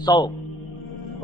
100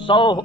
100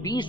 20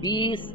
20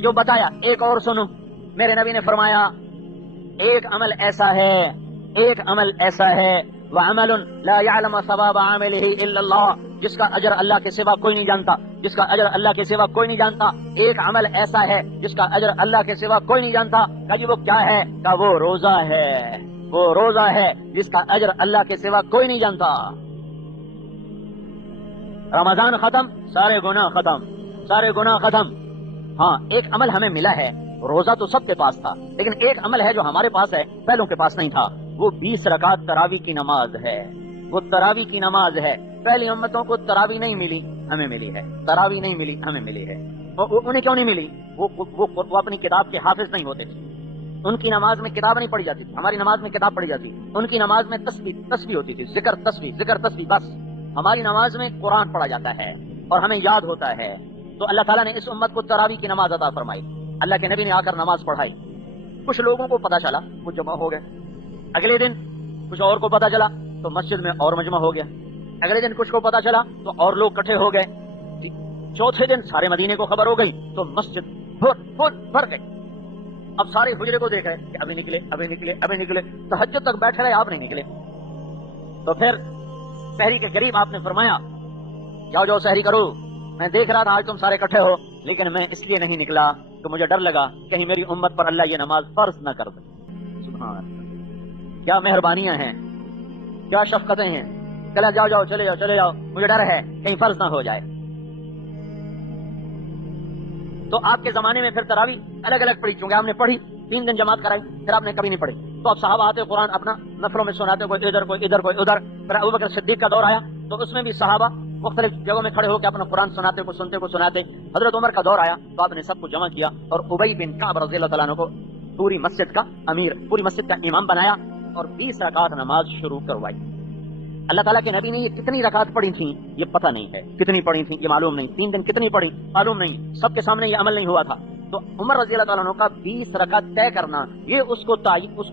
جو بتایا ایک اور سنو، میرے نبی نے فرمایا ایک عمل ایسا ہے، ایک عمل ایسا ہے وعمل لا يعلم ثواب عامله الا اللہ، جس کا اجر اللہ کے سوا کوئی نہیں جانتا، جس کا اجر اللہ کے سوا کوئی نہیں جانتا۔ ایک عمل ایسا ہے جس کا اجر اللہ کے سوا کوئی نہیں جانتا۔ کہ جی وہ کیا ہے؟ کہ وہ روزہ ہے، وہ روزہ ہے جس کا اجر اللہ کے سوا کوئی نہیں جانتا۔ رمضان ختم، سارے گناہ ختم، سارے گناہ ختم۔ ہاں ایک عمل ہمیں ملا ہے، روزہ تو سب کے پاس تھا، لیکن ایک عمل ہے جو ہمارے پاس ہے، پہلوں کے پاس نہیں تھا، وہ 20 رکعت تراویح کی نماز ہے۔ وہ تراویح کی نماز ہے۔ پہلی امتوں کو تراویح نہیں ملی، ہمیں ملی ہے۔ تراویح نہیں ملی، ہمیں ملی ہے۔ انہیں کیوں نہیں ملی؟ وہ اپنی کتاب کے حافظ نہیں ہوتے تھے، ان کی نماز میں کتاب نہیں پڑھی جاتی تھی، ہماری نماز میں کتاب پڑھی جاتی، ان کی نماز میں تسبیح ہوتی تھی، ذکر تسبیح بس۔ ہماری نماز میں قرآن پڑھا جاتا ہے اور ہمیں یاد ہوتا ہے۔ تو اللہ تعالیٰ نے اس امت کو تراویح کی نماز عطا فرمائی، اللہ کے نبی نے آ کر نماز پڑھائی۔ کچھ لوگوں کو پتا چلا، وہ جمع ہو گئے، اگلے دن کچھ اور کو پتا چلا تو مسجد میں اور مجمع ہو گیا، اگلے دن کچھ کو پتا چلا تو اور لوگ اکٹھے ہو گئے، چوتھے دن سارے مدینے کو خبر ہو گئی تو مسجد بھر گئی۔ اب سارے حجرے کو دیکھ رہے کہ ابھی نکلے، تہجد تک بیٹھے رہے، آپ نہیں نکلے۔ تو پھر سحری کے قریب آپ نے فرمایا جاؤ سحری کرو، میں دیکھ رہا تھا آج تم سارے اکٹھے ہو، لیکن میں اس لیے نہیں نکلا کہ مجھے ڈر لگا کہیں میری امت پر اللہ یہ نماز فرض نہ کر دے۔ سبحان اللہ، کیا مہربانیاں ہیں، کیا شفقتیں ہیں۔ چلے جاؤ چلے جاؤ، مجھے ڈر ہے کہیں فرض نہ ہو جائے۔ تو آپ کے زمانے میں پھر تراویح الگ الگ پڑھی، چونکہ آپ نے پڑھی 3 دن جماعت کرائی، پھر آپ نے کبھی نہیں پڑھی۔ تو اب صحابہ آتے قرآن اپنا نفلوں میں سناتے، کوئی ادھر کوئی ادھر۔ پھر ابوبکر صدیق کا دور آیا تو اس میں بھی صحابہ مختلف جگہوں میں کھڑے ہو کے اپنا قرآن سناتے، کو سناتے۔ حضرت عمر کا دور آیا تو آپ نے سب کو جمع کیا اور ابی بن کعب رضی اللہ تعالیٰ عنہ کو پوری مسجد کا امیر، پوری مسجد کا امام بنایا اور 20 رکعت نماز شروع کروائی۔ اللہ تعالیٰ کے نبی نے یہ کتنی رکعت پڑھی تھیں یہ پتہ نہیں ہے، کتنی پڑھی تھیں یہ معلوم نہیں، 3 دن کتنی پڑھی معلوم نہیں، سب کے سامنے یہ عمل نہیں ہوا تھا۔ تو عمر رضی اللہ تعالیٰ عنہ کا 20 رکعت طے کرنا یہ اس کو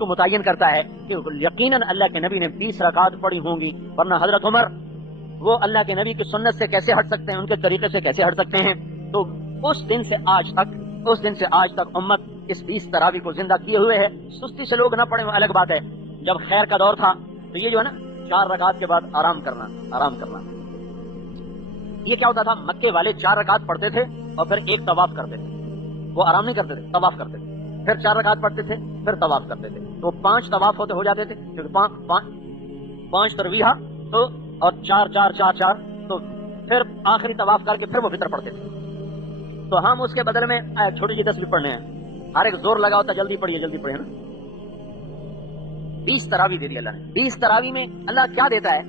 متعین کرتا ہے کہ یقیناً اللہ کے نبی نے 20 رکعت پڑھی ہوں گی، ورنہ حضرت عمر وہ اللہ کے نبی کی سنت سے کیسے ہٹ سکتے ہیں، ان کے طریقے سے کیسے ہٹ سکتے ہیں۔ تو اس دن سے آج تک امت اس 20 تراویح کو زندہ کیے ہوئے ہے۔ سستی سے لوگ نہ پڑھیں وہ الگ بات ہے۔ جب خیر کا دور تھا تو یہ جو ہے نا 4 رکعت کے بعد آرام کرنا، یہ کیا ہوتا تھا؟ مکے والے 4 رکعت پڑھتے تھے اور پھر ایک طواف کرتے تھے، وہ آرام نہیں کرتے تھے، طواف کرتے تھے، پھر 4 رکعت پڑھتے تھے، پھر طواف کرتے تھے، تو 5 طواف ہو جاتے تھے، کیونکہ 5 ترویحہ تو اور 4 تو پھر آخری طواف کر کے پھر وہ فطر پڑھتے تھے۔ تو ہم اس کے بدلے میں چھوٹی سی تسبیح پڑھنے ہیں، ہر ایک زور لگا ہوتا جلدی پڑھیے نا۔ 20 تراویح دے دی اللہ نے۔ 20 تراویح میں اللہ کیا دیتا ہے؟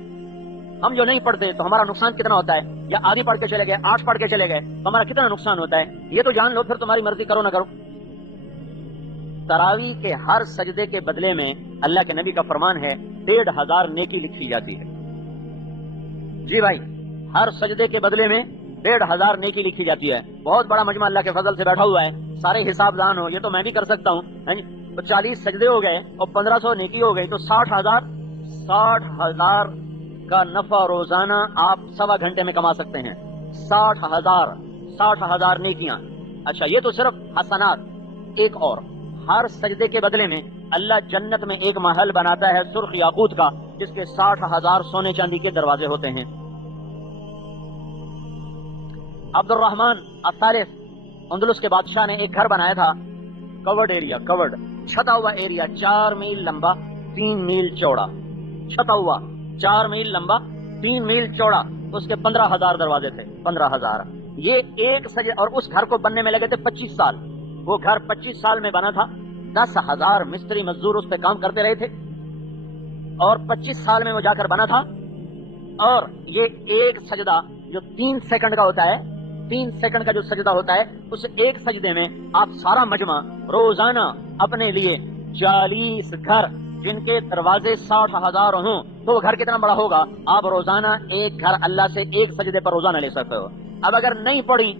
ہم جو نہیں پڑھتے تو ہمارا نقصان کتنا ہوتا ہے، یا آدھی پڑھ کے چلے گئے، 8 پڑھ کے چلے گئے تو ہمارا کتنا نقصان ہوتا ہے، یہ تو جان لو، پھر تمہاری مرضی کرو نہ کرو۔ تراویح کے ہر سجدے کے بدلے میں اللہ کے نبی کا فرمان ہے 1500 نیکی لکھی جاتی ہے۔ جی بھائی، ہر سجدے کے بدلے میں 1500 نیکی لکھی جاتی ہے۔ بہت بڑا مجمع اللہ کے فضل سے بیٹھا ہوا ہے، سارے حساب دان ہو، یہ تو میں بھی کر سکتا ہوں، 40 سجدے ہو گئے اور 1500 نیکی ہو گئی تو 60,000 کا نفع روزانہ آپ 1.25 گھنٹے میں کما سکتے ہیں۔ 60,000 نیکیاں۔ اچھا، یہ تو صرف حسنات۔ ایک اور، ہر سجدے کے بدلے میں اللہ جنت میں ایک محل بناتا ہے سرخ یاقوت کا، جس کے 60,000 سونے چاندی کے دروازے ہوتے ہیں۔ عبد الرحمن الثالث اندلس کے بادشاہ نے ایک گھر بنایا تھا، کورڈ چھتا ہوا ایریا، 4 میل لمبا 3 میل چوڑا، چھتا ہوا 4 میل لمبا 3 میل چوڑا، اس کے 15,000 دروازے تھے، 15,000۔ یہ ایک سجدے، اور اس گھر کو بننے میں لگے تھے 25 سال۔ وہ گھر 25 سال میں بنا تھا، 10,000 مستری مزدور اس پہ کام کرتے رہے تھے، اور 25 سال میں وہ جا کر بنا تھا۔ اور یہ ایک سجدہ جو 3 سیکنڈ کا ہوتا ہے، 3 سیکنڈ کا جو سجدہ ہوتا ہے، اس ایک سجدے میں آپ سارا مجمع روزانہ اپنے لیے 40 گھر جن کے دروازے 60,000 ہوں تو وہ گھر کتنا بڑا ہوگا؟ آپ روزانہ ایک گھر اللہ سے ایک سجدے پر روزانہ لے سکتے ہو۔ اب اگر نہیں پڑھی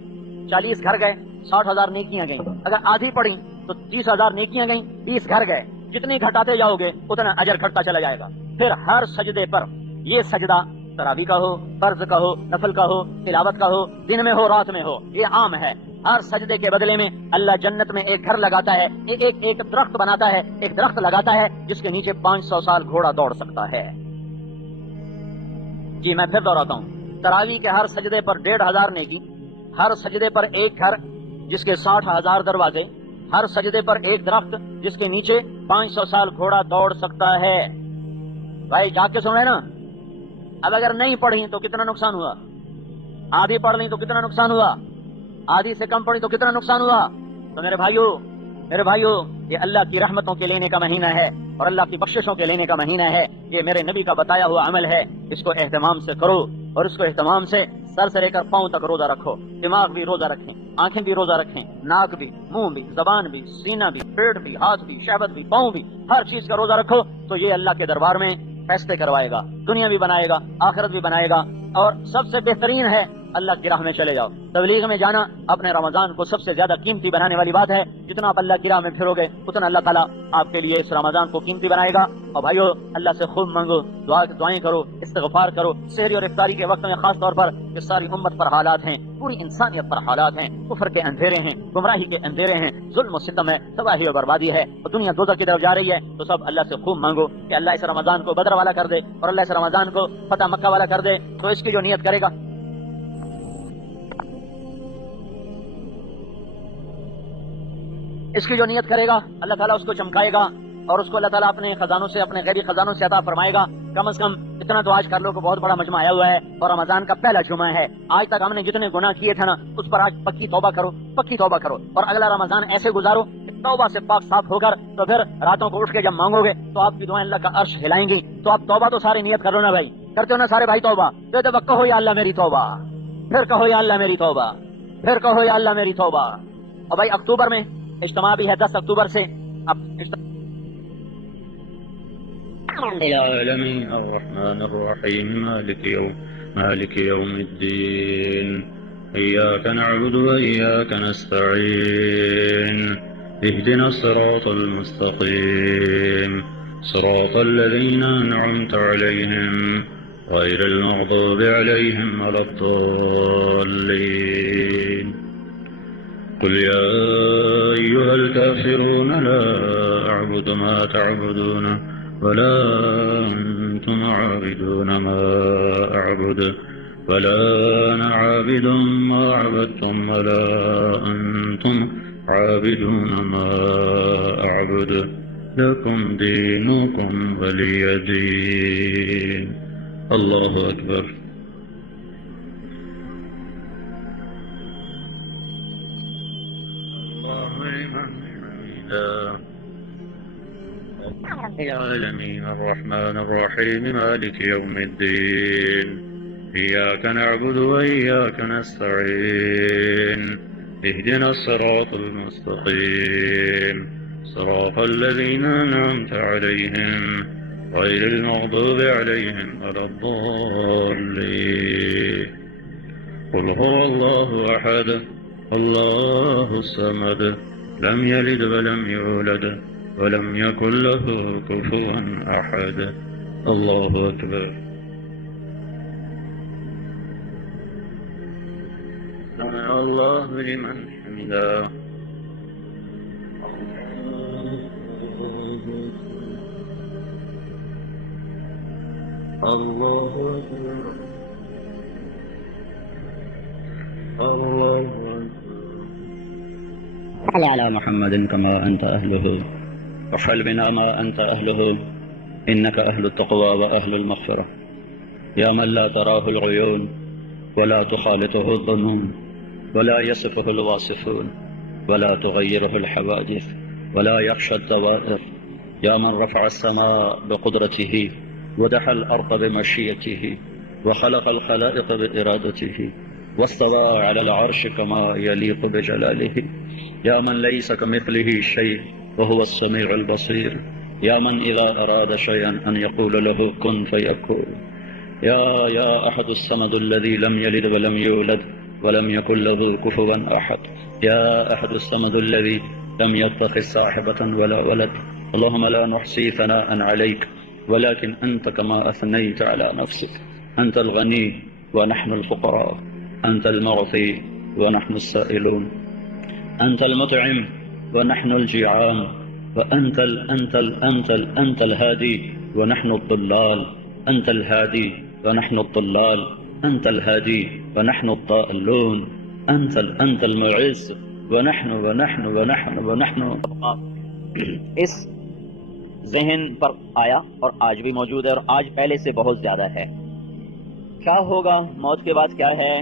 40 گھر گئے، 60,000 نیکیاں گئیں، اگر آدھی پڑھی تو 30,000 نیکیاں گئیں، 20 گھر گئے، جتنی گھٹاتے جاؤ گے اتنا اجر گھٹتا چلا جائے گا۔ پھر ہر سجدے پر یہ سجدہ تراویح کا ہو، فرض کا ہو، نفل کا ہو، تلاوت کا ہو، دن میں ہو رات میں ہو، یہ عام ہے، ہر سجدے کے بدلے میں اللہ جنت میں ایک گھر لگاتا ہے، ایک درخت بناتا ہے، ایک درخت لگاتا ہے جس کے نیچے 500 سال گھوڑا دوڑ سکتا ہے۔ جی میں پھر دوہراتا ہوں، تراویح کے ہر سجدے پر 1500 نیکی، ہر سجدے پر ایک گھر جس کے 60,000 دروازے، ہر سجدے پر ایک درخت جس کے نیچے 500 سال گھوڑا دوڑ سکتا ہے۔ بھائی جا کے سن رہے نا؟ اب اگر نہیں پڑھی تو کتنا نقصان ہوا؟ آدھی پڑھ لی تو کتنا نقصان ہوا؟ آدھی سے کم پڑھی تو کتنا نقصان ہوا؟ تو میرے بھائیو یہ اللہ کی رحمتوں کے لینے کا مہینہ ہے اور اللہ کی بخششوں کے لینے کا مہینہ ہے۔ یہ میرے نبی کا بتایا ہوا عمل ہے، اس کو اہتمام سے کرو اور اس کو اہتمام سے سر سے لے کر پاؤں تک روزہ رکھو۔ دماغ بھی روزہ رکھیں، آنکھیں بھی روزہ رکھیں، ناک بھی، منہ بھی، زبان بھی، سینہ بھی، پیٹ بھی، ہاتھ بھی، شہوت بھی، پاؤں بھی، ہر چیز کا روزہ رکھو تو یہ اللہ کے دربار میں فیصلے کروائے گا، دنیا بھی بنائے گا، آخرت بھی بنائے گا۔ اور سب سے بہترین ہے اللہ کی راہ میں چلے جاؤ۔ تبلیغ میں جانا اپنے رمضان کو سب سے زیادہ قیمتی بنانے والی بات ہے۔ جتنا آپ اللہ کی راہ میں پھرو گے اتنا اللہ تعالیٰ آپ کے لیے اس رمضان کو قیمتی بنائے گا۔ اور بھائیو اللہ سے خوب مانگو، دعائیں کرو، استغفار کرو۔ سحری اور افطاری کے وقت میں خاص طور پر کہ ساری امت پر حالات ہیں، پوری انسانیت پر حالات ہیں، کفر کے اندھیرے ہیں، گمراہی کے اندھیرے ہیں، ظلم و ستم ہے، تباہی اور بربادی ہے اور دنیا دوزخ کی طرف جا رہی ہے۔ تو سب اللہ سے خوب مانگو کہ اللہ اس رمضان کو بدر والا کر دے اور اللہ اس رمضان کو فتح مکہ والا کر دے۔ تو اس کی جو نیت کرے گا، اس کی جو نیت کرے گا اللہ تعالیٰ اس کو چمکائے گا اور اس کو اللہ تعالیٰ اپنے خزانوں سے، اپنے غیبی خزانوں سے عطا فرمائے گا۔ کم از کم اتنا تو آج کر لو کہ بہت بڑا مجمع آیا ہوا ہے اور رمضان کا پہلا جمعہ ہے۔ آج تک ہم نے جتنے گناہ کیے تھے نا اس پر آج پکی توبہ کرو اور اگلا رمضان ایسے گزارو کہ توبہ سے پاک صاف ہو کر تو پھر راتوں کو اٹھ کے جب مانگو گے تو آپ کی دعائیں اللہ کا عرش ہلائیں گی۔ تو آپ توبہ تو ساری نیت کر لو نا بھائی، کرتے ہو نا سارے بھائی توبہ؟ تو کہو یا اللہ میری توبہ، پھر کہو یا اللہ میری توبہ، پھر کہو یا اللہ میری توبہ۔ اور بھائی اکتوبر میں اجتماع بھی ہے، 10 اکتوبر سے العالمين الرحمن الرحيم مالك يوم الدين إياك نعبد وإياك نستعين اهدنا الصراط المستقيم صراط الذين أنعمت عليهم غير المغضوب عليهم ولا الضالين قل يا أيها الكافرون لا أعبد ما تعبدون ولا أنتم عابدون ما أعبد ولا أنا عابد ما عبدتم ولا أنتم عابدون ما أعبد لكم دينكم ولي دين الله أكبر العالمين الرحمن الرحيم مالك يوم الدين إياك نعبد وإياك نستعين اهدنا الصراط المستقيم صراط الذين أنعمت عليهم غير المغضوب عليهم ولا الضالين قل هو الله أحد الله الصمد لم يلد ولم يولد ولم يكن له كفوا أحد الله أكبر سمع الله لمن حمده الله أكبر الله أكبر صل على محمد كما أنت أهله وافعل بنا ما أنت أهله إنك أهل التقوى وأهل المغفرة يا من لا تراه العيون ولا تخالطه الظنون ولا يصفه الواصفون ولا تغيره الحوادث ولا يخشى الدوائر يا من رفع السماء بقدرته ودحى الأرض بمشيته وخلق الخلائق بإرادته واستوى على العرش كما يليق بجلاله يا من ليس كمثله شيء وهو السميع البصير يا من إذا أراد شيئا أن يقول له كن فيكون يا أحد الصمد الذي لم يلد ولم يولد ولم يكن له كفوا أحد يا أحد الصمد الذي لم يتخذ صاحبة ولا ولد اللهم لا نحصي ثناء عليك ولكن أنت كما أثنيت على نفسك أنت الغني ونحن الفقراء أنت المعطي ونحن السائلون أنت المطعم ونحن الجيعان، أنت الهادي ونحن الضلال، أنت الهادي ونحن الضلال، أنت الهادي ونحن الضالون، أنت المعز ونحن اس ذہن پر آیا اور آج بھی موجود ہے اور آج پہلے سے بہت زیادہ ہے۔ کیا ہوگا موت کے بعد کیا ہے؟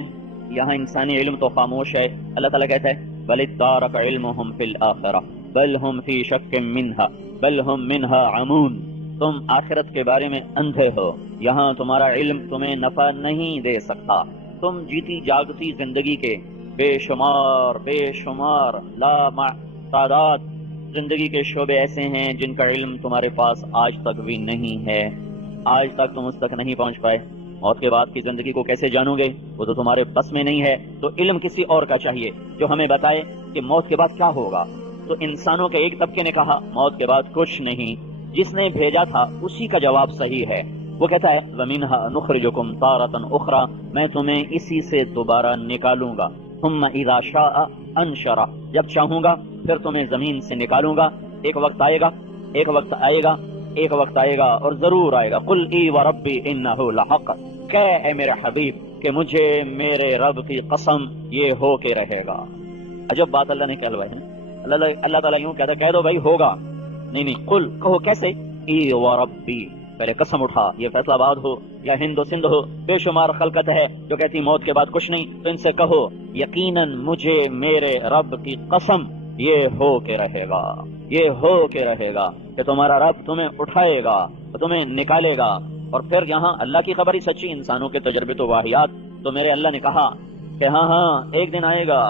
یہاں انسانی علم تو خاموش ہے۔ اللہ تعالیٰ کہتا ہے بل ادارک علمہم فی الآخرہ بل ہم فی شک منہا بل ہم منہا عمون، تم آخرت کے بارے میں اندھے ہو، یہاں تمہارا علم تمہیں نفع نہیں دے سکتا۔ تم جیتی جاگتی زندگی کے بے شمار لا تعداد زندگی کے شعبے ایسے ہیں جن کا علم تمہارے پاس آج تک بھی نہیں ہے، آج تک تم اس تک نہیں پہنچ پائے۔ موت کے بعد کی زندگی کو کیسے جانو گے؟ وہ تو تمہارے بس میں نہیں ہے، تو علم کسی اور کا چاہیے جو ہمیں بتائے کہ موت کے بعد کیا ہوگا۔ تو انسانوں کے ایک طبقے نے کہا موت کے بعد کچھ نہیں، جس نے بھیجا تھا اسی کا جواب صحیح ہے۔ وہ کہتا ہے وَمِنْهَا نُخْرِجُكُمْ تَارَةً أُخْرَى، میں تمہیں اسی سے دوبارہ نکالوں گا۔ ثُمَّ إِذَا شَاءَ أَنشَرَ، جب چاہوں گا پھر تمہیں زمین سے نکالوں گا۔ ایک وقت آئے گا اور ضرور آئے گا۔ قُلْ إِي وَرَبِّي إِنَّهُ لَحَقٌّ، کہ اے میرے حبیب کہ مجھے میرے رب کی قسم یہ ہو کے رہے گا۔ عجب بات اللہ نے کہلوائی ہے۔ اللہ تعالیٰ یوں کہتا ہے کہہ دو بھائی ہوگا، نہیں قل کہو کیسے؟ ای وربی، پہلے قسم اٹھا، یہ فیصلہ آباد ہو یا ہند و سندھ ہو، بے شمار خلقت ہے جو کہتی موت کے بعد کچھ نہیں، تو ان سے کہو یقیناً مجھے میرے رب کی قسم یہ ہو کے رہے گا کہ تمہارا رب تمہیں اٹھائے گا، تمہیں نکالے گا۔ اور پھر یہاں اللہ کی خبر ہی سچی، انسانوں کے تجربے تو واہیات۔ تو میرے اللہ نے کہا کہ ہاں ایک دن آئے گا،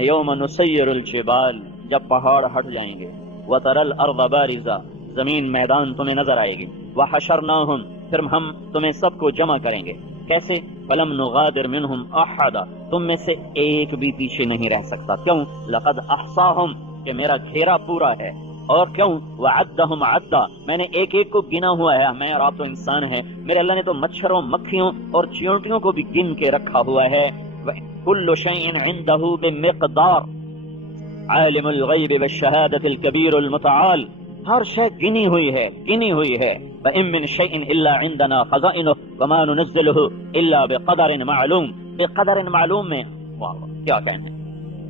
یوم نسیر الجبال، جب پہاڑ ہٹ جائیں گے، وتری الارض بارزہ، زمین میدان تمہیں نظر آئے گی، وحشرناہم، پھر ہم تمہیں سب کو جمع کریں گے۔ کیسے؟ فلم نغادر منہم احدا، تم میں سے ایک بھی پیچھے نہیں رہ سکتا۔ کیوں؟ لقد احصاہم، کہ میرا گھیرا پورا ہے۔ اور کیوں؟ وعدہم عدا، میں نے ایک ایک کو گنا ہوا ہے۔ میں اور آپ تو انسان ہیں، میرے اللہ نے تو مچھروں مکھیوں اور چیونٹیوں کو بھی گن کے رکھا ہوا ہے۔ کل شیء عنده بمقدار، عالم الغیب والشہادۃ الکبیر المتعال، ہر شے گنی ہوئی ہے۔ وَإِن مِّن شَيْءٍ إِلَّا عِندَنَا خَزَائِنُهُ وَمَا نُنَزِّلُهُ إِلَّا بِقَدَرٍ معلوم، بقدر معلوم میں کیا کہنا ہے؟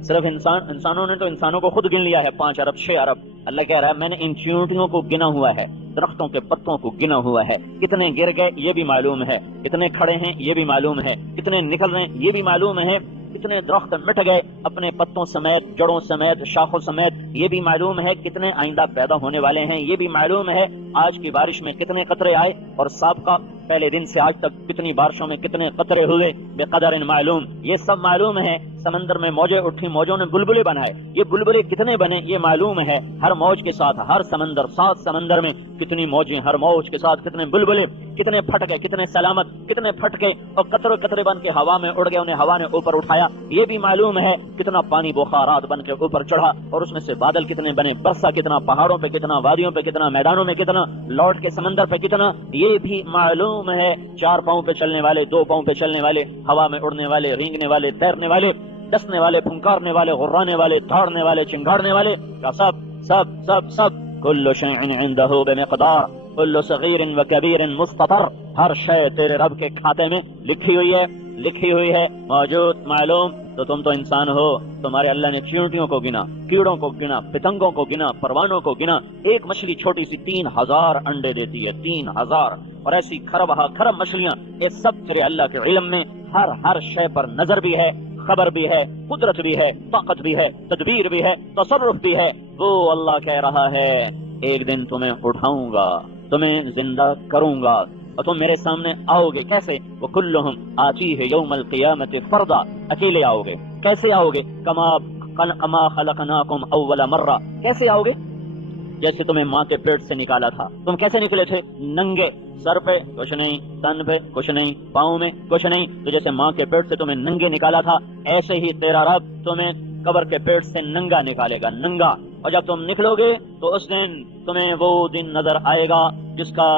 صرف انسانوں نے تو انسانوں کو خود گن لیا ہے، 5 ارب 6 ارب۔ اللہ کہہ رہا ہے میں نے ان چیونٹیوں کو گنا ہوا ہے، درختوں کے پتوں کو گنا ہوا ہے، کتنے گر گئے یہ بھی معلوم ہے، کتنے کھڑے ہیں یہ بھی معلوم ہے، کتنے نکل رہے ہیں یہ بھی معلوم ہے، کتنے درخت مٹ گئے اپنے پتوں سمیت، جڑوں سمیت، شاخوں سمیت یہ بھی معلوم ہے، کتنے آئندہ پیدا ہونے والے ہیں یہ بھی معلوم ہے، آج کی بارش میں کتنے قطرے آئے اور سابقہ پہلے دن سے آج تک کتنی بارشوں میں کتنے قطرے ہوئے، بقدر معلوم، یہ سب معلوم ہے۔ سمندر میں موجیں اٹھی، موجوں نے بلبلے بنائے، یہ بلبلے کتنے بنے یہ معلوم ہے۔ ہر موج کے ساتھ ہر سمندر، 7 سمندر میں کتنی موجیں، ہر موج کے ساتھ کتنے بلبلے، کتنے پھٹ گئے، کتنے سلامت، کتنے پھٹ گئے اور قطرے قطرے بن کے ہوا میں اڑ گئے، انہیں ہوا نے اوپر اٹھایا یہ بھی معلوم ہے۔ کتنا پانی بخارات بن کے اوپر چڑھا اور اس میں سے بادل کتنے بنے، برسا کتنا پہاڑوں پہ، کتنا وادیوں پہ، کتنا میدانوں میں، کتنا لوٹ کے سمندر پہ کتنا، یہ بھی معلوم ہے۔ 4 پاؤں پہ چلنے والے، 2 پاؤں پہ چلنے والے، ہوا میں اڑنے والے، رینگنے والے، تیرنے والے، ڈسنے والے، پھنکارنے والے، غرانے والے، دھاڑنے والے، چنگاڑنے والے، کا سب سب سب سب کل شیء عنده بمقدار، کل صغیر و کبیر مستطر، ہر شے تیرے رب کے کھاتے میں لکھی ہوئی ہے، موجود، معلوم۔ تو تم تو انسان ہو، تمہارے اللہ نے چیونٹیوں کو گنا، کیڑوں کو گنا، پتنگوں کو گنا، پروانوں کو گنا۔ ایک مچھلی چھوٹی سی 3000 انڈے دیتی ہے، 3000، اور ایسی خرب مچھلیاں، یہ سب تیرے اللہ کے علم میں، ہر شے پر نظر بھی ہے، خبر بھی ہے، قدرت بھی ہے، طاقت بھی ہے، تدبیر بھی ہے، تصرف بھی ہے۔ وہ اللہ کہہ رہا ہے ایک دن تمہیں اٹھاؤں گا، تمہیں زندہ کروں گا اور تم میرے سامنے آؤ گے۔ کیسے؟ وَكُلُّهُمْ آتِيهِ يَوْمَ الْقِيَامَةِ فَرْدًا، اکیلے آؤ گے۔ کیسے آؤ گے؟ كَمَا خَلَقْنَاكُمْ أَوَّلَ مَرَّةٍ، کیسے آؤ گے؟ جیسے تمہیں ماں کے پیٹ سے نکالا تھا، تم کیسے نکلے تھے؟ ننگے، سر پہ کچھ نہیں، تن پہ کچھ نہیں، پاؤں میں کچھ نہیں۔ تو جیسے ماں کے پیٹ سے تمہیں ننگے نکالا تھا، ایسے ہی تیرا رب تمہیں قبر کے پیٹ سے ننگا نکالے گا، ننگا۔ اور جب تم نکلو گے تو اس دن تمہیں وہ دن نظر آئے گا جس کا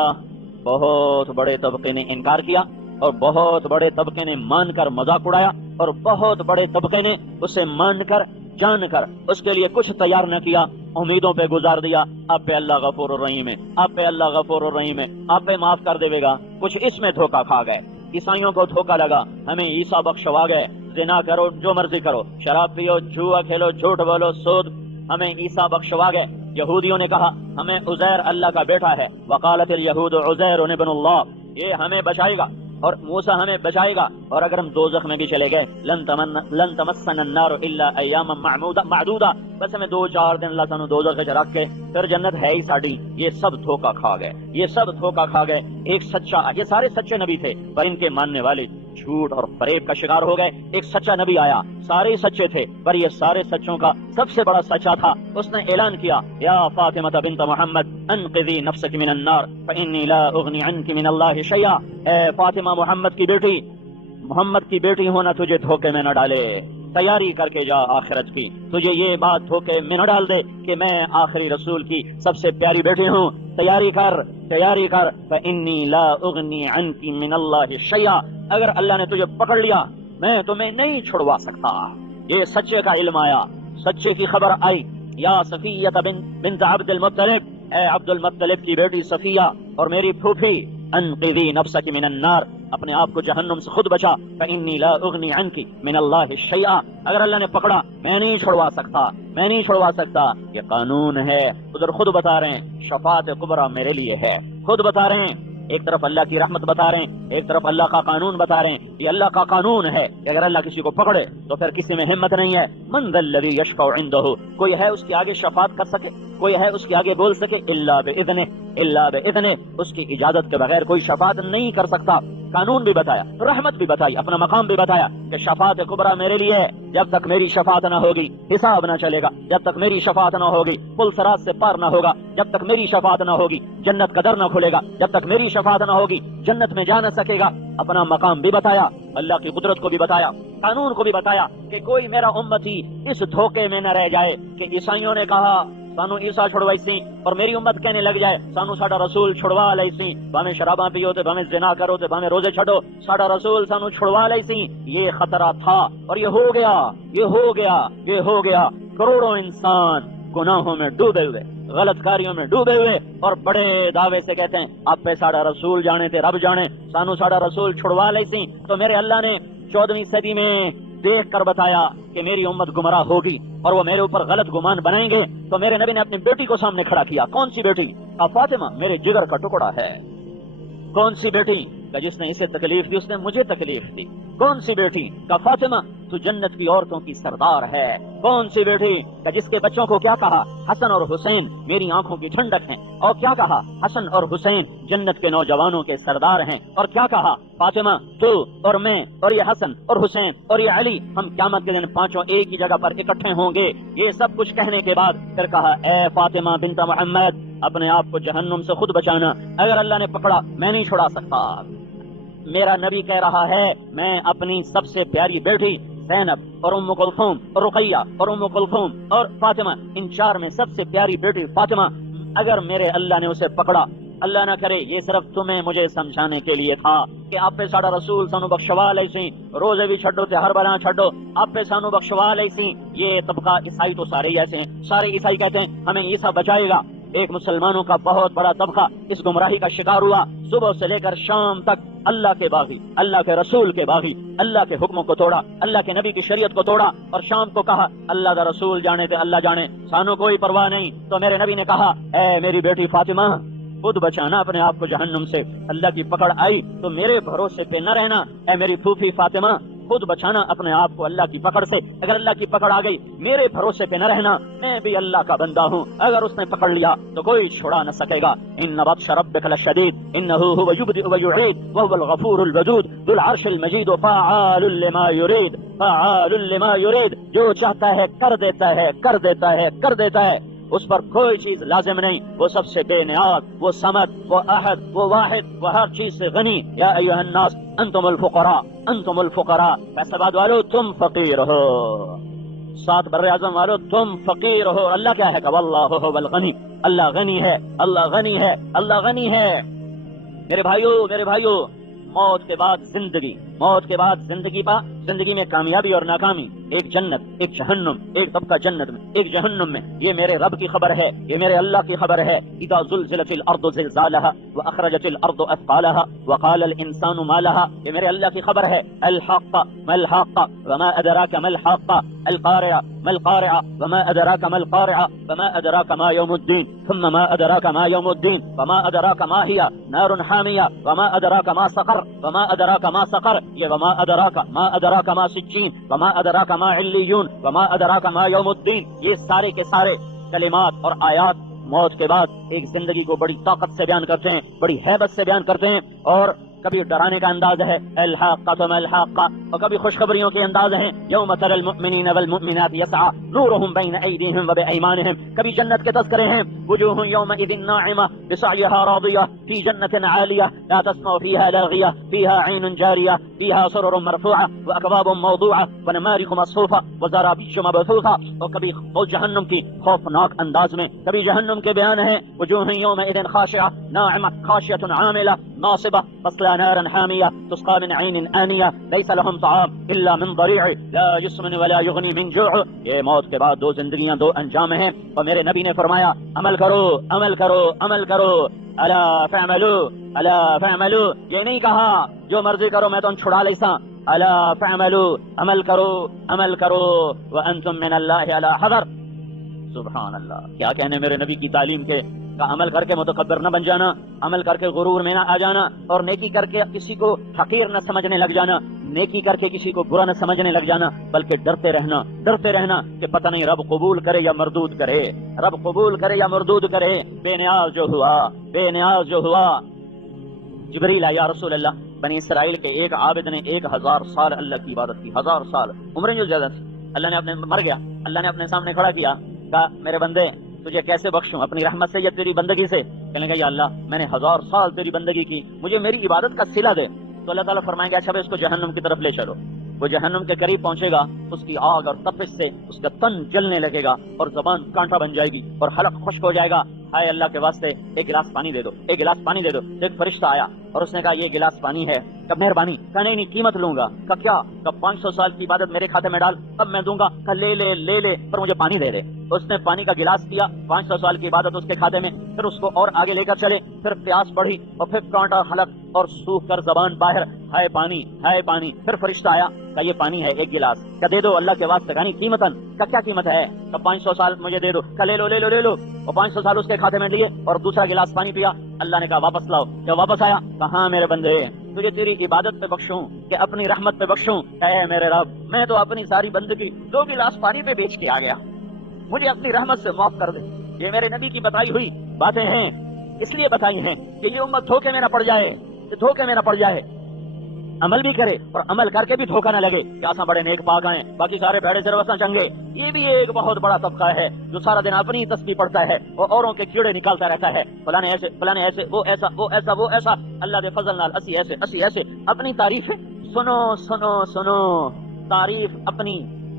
بہت بڑے طبقے نے انکار کیا اور بہت بڑے طبقے نے مان کر مذاق اڑایا اور بہت بڑے طبقے نے اسے مان کر جان کر اس کے لیے کچھ تیار نہ کیا، امیدوں پہ گزار دیا، آپ پہ اللہ غفور الرحیم ہے، آپ پہ اللہ غفور الرحیم ہے، آپ پہ معاف کر دے گا، کچھ اس میں دھوکہ کھا گئے، عیسائیوں کو دھوکہ لگا، ہمیں عیسیٰ بخشوا گئے، زنا کرو جو مرضی کرو، شراب پیو، جوا کھیلو، جھوٹ بولو، سود، ہمیں عیسیٰ بخشوا گئے۔ یہودیوں نے کہا ہمیں عزیر اللہ کا بیٹا ہے، وقالت الیہود عزیر ابن اللہ، یہ ہمیں بچائے گا اور موسیٰ ہمیں بچائے گا، اور اگر ہم دوزخ میں بھی چلے گئے لن تمسنا النار الا ایاما معدودہ، بس ہمیں 2-4 دن اللہ تعالیٰ دوزخ میں رکھ کے پھر جنت ہے ہی ساڑی۔ یہ سب دھوکہ کھا گئے، یہ سب دھوکہ کھا گئے۔ ایک سچا، یہ سارے سچے نبی تھے پر ان کے ماننے والے جھوٹ اور فریب کا شکار ہو گئے۔ ایک سچا نبی آیا، سارے سچے تھے پر یہ سارے سچوں کا سب سے بڑا سچا تھا، اس نے اعلان کیا یا فاطمہ بنت محمد انقذی نفسک من النار فانی لا اغنی عنک من اللہ شیئا، اے فاطمہ محمد کی بیٹی، محمد کی بیٹی ہونا تجھے دھوکے میں نہ ڈالے، تیاری کر کے جا آخرت کی، تجھے یہ بات دھوکے میں نہ ڈال دے کہ میں آخری رسول کی سب سے پیاری بیٹی ہوں، تیاری کر، تیاری کر، فانی لا اغنی عنک من اللہ شیئا، اگر اللہ نے تجھے پکڑ لیا میں تمہیں نہیں چھڑوا سکتا۔ یہ سچے کا علم آیا، سچے کی خبر آئی، یا صفیہ بنت عبد المطلب، اے عبد المطلب کی بیٹی صفیہ اور میری پھوپھی، انقذی نفسک من النار، اپنے آپ کو جہنم سے خود بچا، فانی لا اغنی عنک من اللہ شیئا، اگر اللہ نے پکڑا میں نہیں چھڑوا سکتا، میں نہیں چھڑوا سکتا۔ یہ قانون ہے، ادھر خود بتا رہے ہیں شفاعت کبریٰ میرے لیے ہے، خود بتا رہے ہیں، ایک طرف اللہ کی رحمت بتا رہے ہیں، ایک طرف اللہ کا قانون بتا رہے ہیں، یہ اللہ کا قانون ہے کہ اگر اللہ کسی کو پکڑے تو پھر کسی میں ہمت نہیں ہے۔ من ذا الذی یشفع عنده، کوئی ہے اس کے آگے شفاعت کر سکے، کوئی ہے اس کے آگے بول سکے، الا باذنہ، الا باذنہ، اس کی اجازت کے بغیر کوئی شفاعت نہیں کر سکتا۔ قانون بھی بتایا، رحمت بھی بتائی، اپنا مقام بھی بتایا کہ شفاعت کبریٰ میرے لیے ہے، جب تک میری شفاعت نہ ہوگی حساب نہ چلے گا، جب تک میری شفاعت نہ ہوگی پل صراط سے پار نہ ہوگا، جب تک میری شفاعت نہ ہوگی جنت کا در نہ کھلے گا، جب تک میری شفاعت نہ ہوگی جنت میں جا نہ سکے گا۔ اپنا مقام بھی بتایا، اللہ کی قدرت کو بھی بتایا، قانون کو بھی بتایا کہ کوئی میرا امتی اس دھوکے میں نہ رہ جائے کہ عیسائیوں نے کہا سانو عیسیٰ چھڑوائی سی اور میری امت کہنے لگ جائے سانو ساڈا رسول چھڑوا لئی سی، بھاویں شراباں پیو تے بھاویں زنا کرو تے بھاویں روزے چھڈو، ساڈا رسول سانو چھڑوا لئی سی۔ یہ خطرہ تھا اور یہ ہو گیا، یہ ہو گیا، یہ ہو گیا۔ کروڑوں انسان گناہوں میں ڈوبے ہوئے، غلط کاریوں میں ڈوبے ہوئے اور بڑے دعوے سے کہتے ہیں آپ پہ ساڈا رسول جانے تے رب جانے، سانو ساڈا رسول چھڑوا لئی سی۔ تو میرے اللہ نے 14ویں صدی میں دیکھ کر بتایا کہ میری امت گمراہ ہوگی اور وہ میرے اوپر غلط گمان بنائیں گے، تو میرے نبی نے اپنی بیٹی کو سامنے کھڑا کیا۔ کون سی بیٹی؟ فاطمہ میرے جگر کا ٹکڑا ہے۔ کون سی بیٹی؟ کہ جس نے اسے تکلیف دی اس نے مجھے تکلیف دی۔ کون سی بیٹی؟ کہ فاطمہ تو جنت کی عورتوں کی سردار ہے۔ کون سی بیٹی؟ کہ جس کے بچوں کو کیا کہا؟ حسن اور حسین میری آنکھوں کی ٹھنڈک ہیں، اور کیا کہا؟ حسن اور حسین جنت کے نوجوانوں کے سردار ہیں، اور کیا کہا؟ فاطمہ تو اور میں اور یہ حسن اور حسین اور یہ علی ہم قیامت کے دن پانچوں ایک ہی جگہ پر اکٹھے ہوں گے۔ یہ سب کچھ کہنے کے بعد پھر کہا اے فاطمہ بنت محمد اپنے آپ کو جہنم سے خود بچانا، اگر اللہ نے پکڑا میں نہیں چھڑا سکتا۔ میرا نبی کہہ رہا ہے میں اپنی سب سے پیاری بیٹی زینب اور ام کلثوم اور رقیہ اور ام کلثوم اور فاطمہ، ان 4 میں سب سے پیاری بیٹی فاطمہ، اگر میرے اللہ نے اسے پکڑا، اللہ نہ کرے یہ صرف تمہیں مجھے سمجھانے کے لیے تھا کہ آپ پہ ساڈا رسول سانو بخشوا لئی سی، روزے بھی چھڈو تے ہر بلا چھڈو، آپ پہ سانو بخشوا لئی سی۔ یہ طبقہ عیسائی تو سارے ہی ایسے ہیں، سارے عیسائی کہتے ہیں ہمیں عیسیٰ بچائے گا۔ ایک مسلمانوں کا بہت بڑا طبقہ اس گمراہی کا شکار ہوا، صبح سے لے کر شام تک اللہ کے باغی، اللہ کے رسول کے باغی، اللہ کے حکموں کو توڑا، اللہ کے نبی کی شریعت کو توڑا، اور شام کو کہا اللہ دا رسول جانے تے اللہ جانے، سانو کوئی پرواہ نہیں۔ تو میرے نبی نے کہا اے میری بیٹی فاطمہ خود بچانا اپنے آپ کو جہنم سے، اللہ کی پکڑ آئی تو میرے بھروسے پہ نہ رہنا، اے میری پھوپھی فاطمہ خود بچانا اپنے آپ کو اللہ کی پکڑ سے، اگر اللہ کی پکڑ آ گئی میرے بھروسے پہ نہ رہنا، میں بھی اللہ کا بندہ ہوں، اگر اس نے پکڑ لیا تو کوئی چھڑا نہ سکے گا۔ ان بطش ربک لشدید انہ هو یبدئ ویعید وهو الغفور الودود ذو العرش المجید فعال لما یرید، فعال لما یرید، جو چاہتا ہے کر دیتا ہے، کر دیتا ہے، کر دیتا ہے، اس پر کوئی چیز لازم نہیں، وہ سب سے بے نیاز، وہ صمد، وہ احد، وہ واحد، وہ ہر چیز سے غنی۔ یا ایھا الناس انتم الفقراء، انتم الفقراء، فیصل آباد والو تم فقیر ہو، 7 بر اعظم والو تم فقیر ہو۔ اللہ کیا ہے کہ واللہ هو الغنی، اللہ غنی ہے، اللہ غنی ہے، اللہ غنی ہے۔ میرے بھائیو، میرے بھائیو، موت کے بعد زندگی، موت کے بعد زندگی زندگی میں کامیابی اور ناکامی، ایک جنت ایک جہنم، ایک طبقہ جنت میں ایک جہنم میں، یہ میرے رب کی خبر ہے، یہ میرے اللہ کی خبر ہے۔ اذا زلزلت الارض زلزالها واخرجت الارض اثقالها وقال الانسان ما لها، یہ میرے اللہ کی خبر ہے۔ الحق ما الحق وما ادراك ما الحق، القارعة ما القارعة وما ادراك ما القارعة وما ادراك ما يوم الدين ثم ما ادراك ما يوم الدين وما ادراك ما هي نار حامية وما ادراك ما سقر وما ادراك ما سقر، یہ وما ادراك ما سجین وما ادراك ما علیون وما ادراك ما یوم الدین، یہ سارے کے سارے کلمات اور آیات موت کے بعد ایک زندگی کو بڑی طاقت سے بیان کرتے ہیں، بڑی ہیبت سے بیان کرتے ہیں، اور کبھی ڈرانے کا انداز ہے الحاقۃ ما الحاقۃ، اور کبھی خوشخبریوں کے انداز ہیں یوم تری المؤمنین والمؤمنات یسعى نورهم بین ایدیہم وبایمانہم، کبھی جنت کے تذکرے ہیں وجوہ یومئذ ناعمہ بسعیہا راضیہ فی جنت عالیہ لا تسمع فیہا لاغیہ فیہا عین جاریہ فیہا سرر مرفوعہ واکواب موضوعہ ونمارق مصفوفہ وزرابیش مبثوثہ، اور کبھی جہنم کی خوفناک انداز میں، کبھی جہنم کے بیان ہیں وجوہ یومئذ خاشعہ ناعمہ خاشعۃ عاملہ ناصبہ تصلی نارا حامیہ تسقى من عین آنیہ لیس لهم طعام الا من ضریع لا یسمن ولا یغنی من جوع۔ یہ موت کے بعد دو زندگیاں، دو انجام ہیں، اور میرے نبی نے فرمایا عمل کرو عمل کرو عمل کرو، الا فاعملوا الا فاعملوا، یہ نہیں کہا جو مرضی کرو میں تو چھڑا لیسا، الا فاعملوا عمل کرو عمل کرو وانتم من اللہ علی حذر۔ سبحان اللہ، کیا کہنے میرے نبی کی تعلیم کے، کا عمل کر کے متکبر نہ بن جانا، عمل کر کے غرور میں نہ آ جانا، اور نیکی کر کے کسی کو حقیر نہ سمجھنے لگ جانا، نیکی کر کے کسی کو برا نہ سمجھنے لگ جانا، بلکہ ڈرتے رہنا کہ پتہ نہیں رب قبول کرے یا مردود کرے، رب قبول کرے یا مردود کرے۔ بے نیاز جو ہوا جبریل یا رسول اللہ، بنی اسرائیل کے ایک عابد نے 1000 سال اللہ کی عبادت کی، 1000 سال عمریں جو زیادہ تھی، اللہ نے مر گیا، اللہ نے اپنے سامنے کھڑا کیا، کہا میرے بندے تجھے کیسے بخشوں اپنی رحمت سے یا تیری بندگی سے؟ کہنے لگا یا اللہ میں نے 1000 سال تیری بندگی کی، مجھے میری عبادت کا صلہ دے۔ تو اللہ تعالیٰ فرمائیں گے اچھا بھائی اس کو جہنم کی طرف لے چلو، وہ جہنم کے قریب پہنچے گا، اس کی آگ اور تپش سے اس کا تن جلنے لگے گا اور زبان کانٹا بن جائے گی اور حلق خشک ہو جائے گا۔ ہائے اللہ کے واسطے ایک گلاس پانی دے دو، ایک گلاس پانی دے دو۔ ایک فرشتہ آیا اور اس نے کہا یہ گلاس پانی ہے، کب مہربانی، کہا نہیں قیمت لوں گا، کہا کیا، کب 500 سال کی عبادت میرے کھاتے میں ڈال تب میں دوں گا، کہا لے لے پر مجھے پانی دے دے۔ اس نے پانی کا گلاس دیا، 500 سال کی عبادت اس کے کھاتے میں، پھر اس کو اور آگے لے کر چلے، پھر پیاس بڑھی اور پھر کانٹا حلق اور سوکھ کر زبان باہر، ہائے پانی۔ پھر فرشتہ آیا، کہا یہ پانی ہے ایک گلاس، کہا دے دو اللہ کے واسطے، کہا نہیں قیمتاً، کہا کیا قیمت ہے، کہا 500 سال مجھے دے دو، کہا لے لو، اور 500 سال اس کے کھاتے میں لیے اور دوسرا گلاس پانی پیا۔ اللہ نے کہا واپس لاؤ، کیا واپس آیا، کہاں میرے بندے تجھے تیری عبادت پہ بخشوں کہ اپنی رحمت پہ بخشوں؟ اے میرے رب میں تو اپنی ساری بندگی 2 گلاس پانی پہ بیچ کے آ گیا، مجھے اپنی رحمت سے معاف کر دے۔ یہ میرے نبی کی بتائی ہوئی باتیں ہیں، اس لیے بتائی ہیں کہ یہ امت دھوکے میں نہ پڑ جائے، عمل بھی کرے اور عمل کر کے بھی دھوکہ نہ لگے کہ آساں بڑے نیک پاک ہیں باقی سارے بھڑے سے روساں چنگے۔ یہ بھی ایک بہت بڑا طبقہ ہے جو سارا دن اپنی تسبیح پڑھتا ہے اور اوروں کے کیڑے نکالتا رہتا ہے، فلانے ایسے وہ ایسا، اللہ دے فضل نال اسی ایسے اپنی تعریف ہے۔ سنو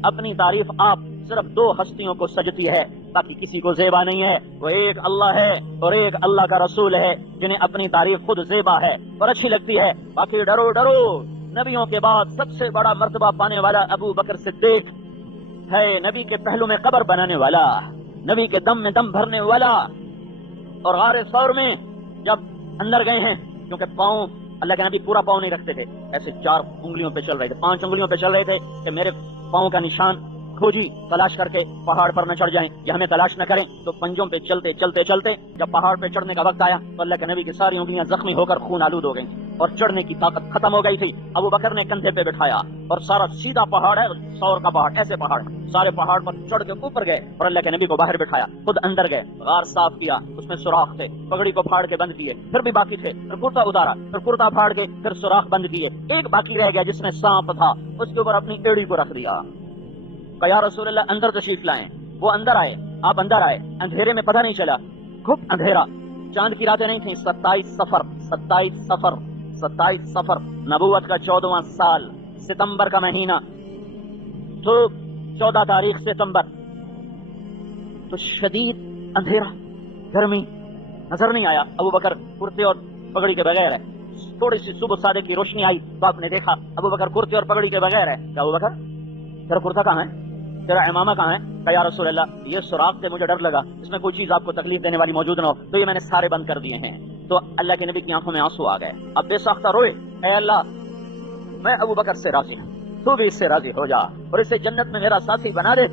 اپنی تعریف آپ صرف 2 ہستیوں کو سجتی ہے، باقی کسی کو زیبا نہیں ہے، وہ ایک اللہ ہے اور ایک اللہ کا رسول ہے جنہیں اپنی تعریف خود زیبا ہے اور اچھی لگتی ہے۔ باقی ڈرو، نبیوں کے بعد سب سے بڑا مرتبہ پانے والا ابو بکر صدیق ہے، نبی کے پہلو میں قبر بنانے والا، نبی کے دم میں دم بھرنے والا۔ اور غار ثور میں جب اندر گئے ہیں، کیونکہ پاؤں اللہ کے نبی پورا پاؤں نہیں رکھتے تھے، ایسے 4 انگلیوں پہ چل رہے تھے، 5 انگلیوں پہ چل رہے تھے کہ میرے پاؤں کا نشان کھوجی تلاش کر کے پہاڑ پر نہ چڑھ جائیں یا ہمیں تلاش نہ کریں۔ تو پنجوں پہ چلتے جب پہاڑ پہ چڑھنے کا وقت آیا تو اللہ کے نبی کی ساری انگلیاں زخمی ہو کر خون آلود ہو گئی اور چڑھنے کی طاقت ختم ہو گئی تھی۔ ابو بکر نے کندھے پہ بٹھایا اور سارا سیدھا پہاڑ ہے، ثور کا پہاڑ، ایسے پہاڑ سارے پہاڑ پر چڑھ کے اوپر گئے اور اللہ کے نبی کو باہر بٹھایا، خود اندر گئے، غار صاف کیا، اس میں سوراخ تھے، پگڑی کو پھاڑ کے بند کیے، پھر بھی باقی تھے، پھر کرتا اتارا، پھر کرتا پھاڑ کے پھر سوراخ بند کیے، ایک باقی رہ گیا جس میں سانپ تھا، اس کے اوپر اپنی ایڑی کو رکھ دیا، کہا یا رسول اللہ اندر تشریف لائیں۔ وہ اندر آئے، آپ اندر آئے، اندھیرے میں پتہ نہیں چلا، خوب اندھیرا، چاند کی راتیں نہیں تھیں۔ 27 سفر نبوت کا 14واں سال، ستمبر کا مہینہ، تو 14 تاریخ ستمبر، تو شدید اندھیرا، گرمی، نظر نہیں آیا۔ ابو بکر کرتے اور پگڑی کے بغیر ہے، تھوڑی سی صبح صادق کی روشنی آئی تو آپ نے دیکھا ابو بکر کرتے اور پگڑی کے بغیر ہے. کہ ابو بکر تیرا کرتا کہاں ہے, تیرا امامہ کہاں ہے؟ کہ یا رسول اللہ یہ سراغ سے مجھے ڈر لگا اس میں کوئی چیز آپ کو تکلیف دینے والی موجود نہ ہو تو یہ میں نے سارے بند کر دیے ہیں. تو اللہ کے نبی کی آنکھوں میں آنسو آ گئے. اب بے ساختہ روئے, اے اللہ میں ابو بکر سے راضی ہوں, تو بھی اس سے راضی ہو جا اور اسے جنت میں میرا ساتھی بنا دے.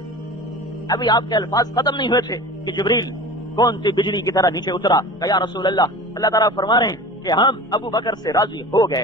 ابھی آپ کے الفاظ ختم نہیں ہوئے تھے کہ جبریل کون سی بجلی کی طرح نیچے اترا. کہ یا رسول اللہ, اللہ تعالیٰ فرما رہے ہیں کہ ہم ابو بکر سے راضی ہو گئے.